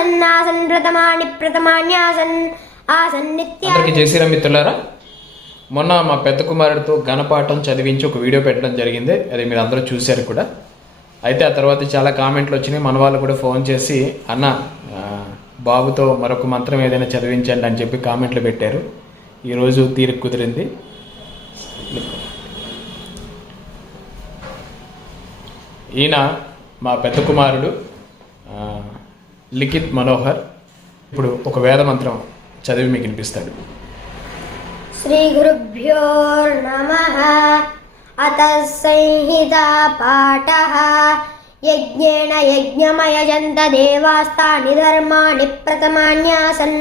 ఆసన్నాసన్ ప్రథమాని ప్రథమాన్యాసన్ ఆసన్ నిత్య అందరికీ జయశ్రీరా మిత్రులారా. మొన్న మా పెద్ద కుమారుడితో గణపాఠం చదివించి ఒక వీడియో పెట్టడం జరిగింది. అది మీరు అందరూ చూశారు కూడా. అయితే ఆ తర్వాత చాలా కామెంట్లు వచ్చినాయి. మన వాళ్ళు కూడా ఫోన్ చేసి అన్న బాబుతో మరొక మంత్రం ఏదైనా చదివించండి అని చెప్పి కామెంట్లు పెట్టారు. ఈరోజు తీరు కుదిరింది. ఈయన మా పెద్ద కుమారుడు. లిఖిత్ మనోహర్ ఇప్పుడు ఒక వేద మంత్రం చదివి మీకు వినిపిస్తాడు श्रीगुरुभ्यो नमः अतः संहिता पाठः यज्ञेन यज्ञमयजन्त देवास्तानि धर्माणि प्रथमान्यासन्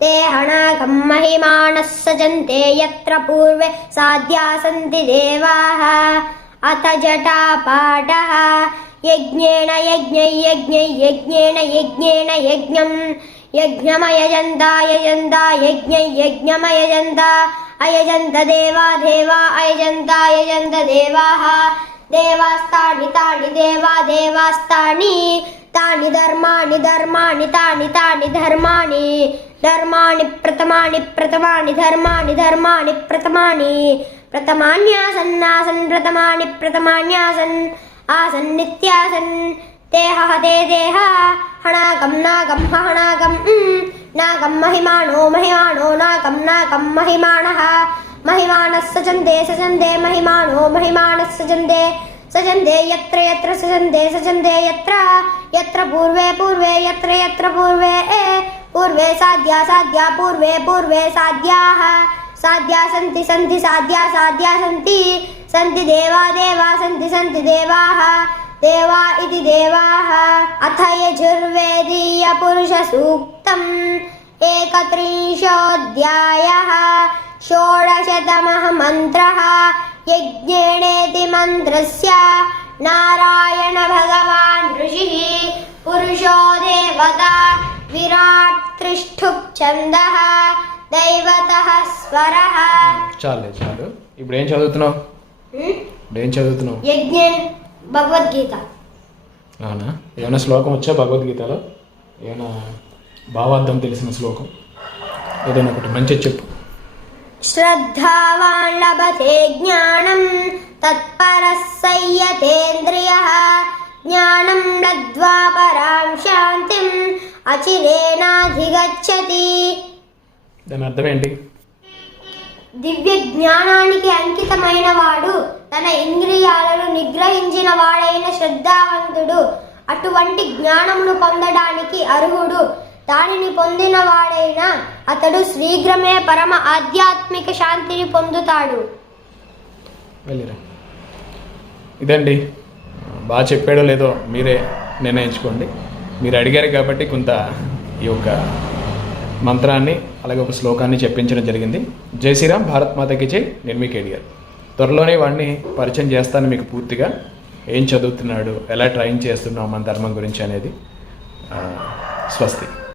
ते हणाकं महिमानः सजन्ते यत्र पूर्वे साध्या सन्ति देवाः अथ जटापाठः యజ్ఞేణ యజ్ఞై యజ్ఞై యజ్ఞేణ యజ్ఞేన యజ్ఞం. యజ్ఞమయజంత యజంత యజ్ఞై యజ్ఞమయజంత అయజంత దేవా దేవా అయజంత అయజంత దేవాః. దేవాస్తాని తాని దేవా దేవాస్తాని తాని ధర్మాణి ధర్మాణి తాని తాని ధర్మాణి. ధర్మాణి ప్రథమాని ప్రథమాని ధర్మాణి ధర్మాణి ప్రథమాని ప్రథమాన్యాసన్నాసన్ ప్రథమాని ప్రథమాన్యాసన్. आसन् नित्यासन् देहः। ते देह हणाकं नाकं हणाकं नाकं महिमानो महिमानो नाकं नाकं महिमानः। महिमानः सजन्ते सजन्ते महिमानो महिमानः सजन्ते सजन्ते यत्र यत्र सजन्ते सजन्ते यत्र। यत्र, पूर्वे पूर्वे, यत्र यत्र, पूर्वे। ए, पूर्वे साध्या साध्या, पूर्वे पूर्वे साध्याः। साध्या, सन्ति सन्ति, साध्या साध्या, सन्ति। सन्ति देवा देवा सन्ति सन्ति देवाः देवा इति देवाः अथ यजुर्वेदीयपुरुषसूक्तम् एकत्रिंशोऽध्यायः षोडशतमः मन्त्रः यज्ञेणेति मन्त्रस्य नारायण भगवान् ऋषिः पुरुषो देवता विराट् त्रिष्ठुप् छन्दः दैवतः स्वरः చాలే చాలు ఇప్పుడు ఏం చదువుతున్నావు హ్మ్? ఇప్పుడు ఏం? చదువుతున్నావు? యజ్ఞం భగవద్గీత. అవునా? ఏమైనా శ్లోకం వచ్చా భగవద్గీతలో? ఏమైనా భావార్థం తెలిసిన శ్లోకం? ఏదైనా ఒకటి మంచి చెప్పు. శ్రద్ధావాన్ లభతే జ్ఞానం తత్పరః జ్ఞానం పరాం శాంతిం అచిరేణాధిగచ్చతి. దాని అర్థం ఏంటి? దివ్య జ్ఞానానికి అంకితమైన వాడు తన ఇంద్రియాలను నిగ్రహించిన వాడైన శ్రద్ధావంతుడు. అటువంటి జ్ఞానమును పొందడానికి అర్హుడు. దానిని పొందిన వాడైన అతడు శీఘ్రమే పరమ ఆధ్యాత్మిక శాంతిని పొందుతాడు. ఇదండి. బాగా చెప్పాడో లేదో మీరే నిర్ణయించుకోండి. మీరు అడిగారు కాబట్టి కొంత ఈ యొక్క మంత్రాన్ని అలాగే ఒక శ్లోకాన్ని చెప్పించడం జరిగింది. జై శ్రీరామ్ భారత్ మాతకి జై. నేను మీ అడిగారు త్వరలోనే వాడిని పరిచయం చేస్తాను మీకు పూర్తిగా. ఏం చదువుతున్నాడు ఎలా ట్రైన్ చేస్తున్నాం మన ధర్మం గురించి అనేది స్వస్తి.